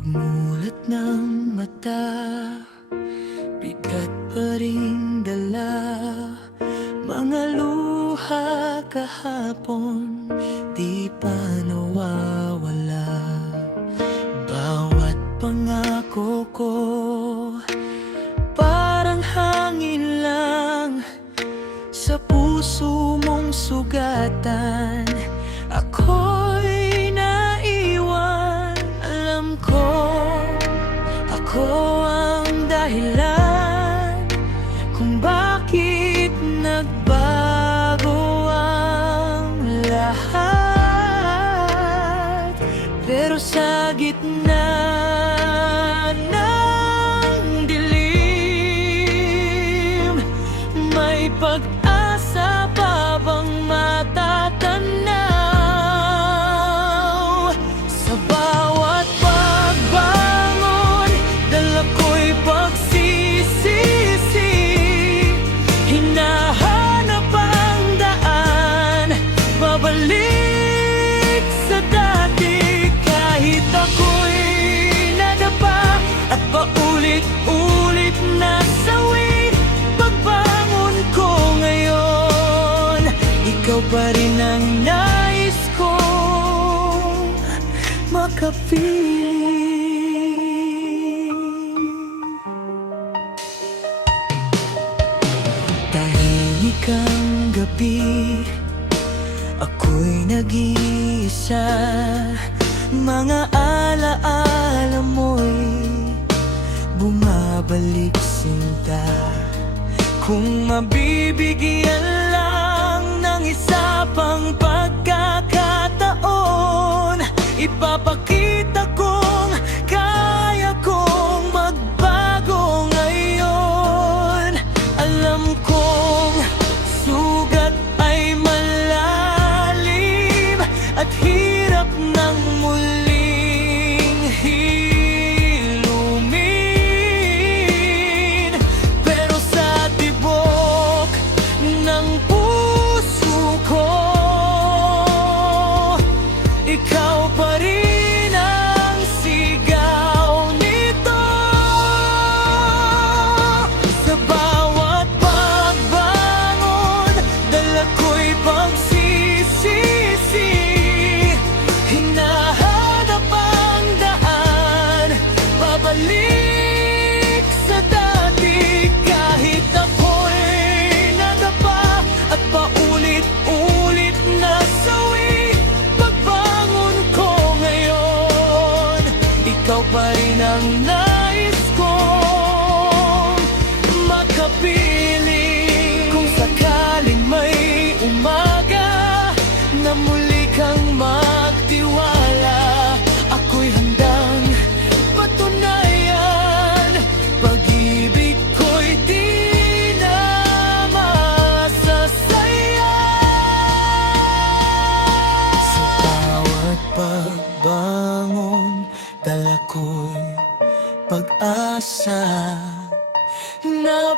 Pagmulat ng mata, bigat pa ring dala. Mga luha kahapon, di pa nawawala. Bawat pangako ko, parang hangin lang sa puso mong sugatan. Ako'y naiwan, alam ko ako ang dahilan kung bakit nagbago ang lahat. Pero sa gitna ng dilim, may pag-asa pa bang matatanaw? Sa bawat pagbangon, dala ko'y pagsisisi. Hinahanap ang daan, babalik sa dati. Kahit ako'y nadapa at paulit-ulit nasawi, pagbangon ko ngayon, ikaw pa rin ang nais kong makapiling. Tahimik ang gabi, ako'y nag-iisa. Mga alaala mo'y bumabalik sinta. Kung mabibigyan lang ng isa pang pagkakataon, ipapakita kong kaya kong magbago ngayon. Alam kong sugat ay malalim at hirap ng muling hilumin. Pero sa tibok ng puso ko, ikaw pa rin ang sigaw nito. Sa bawat pagbangon, dala ko'y pagsisisi. Hinahanap ang daan, babalik sa dati. Kahit ako'y nadapa at paulit-ulit nasawi, pagbangon ko ngayon, ikaw pa rin ang nais kong makapiling. Kung sakaling may umaga na muli kang magtiwala, ako'y handang patunayan. Pag-ibig ko'y di na masasaya. Sa bawat pagbangon, dala ko'y pag-asa na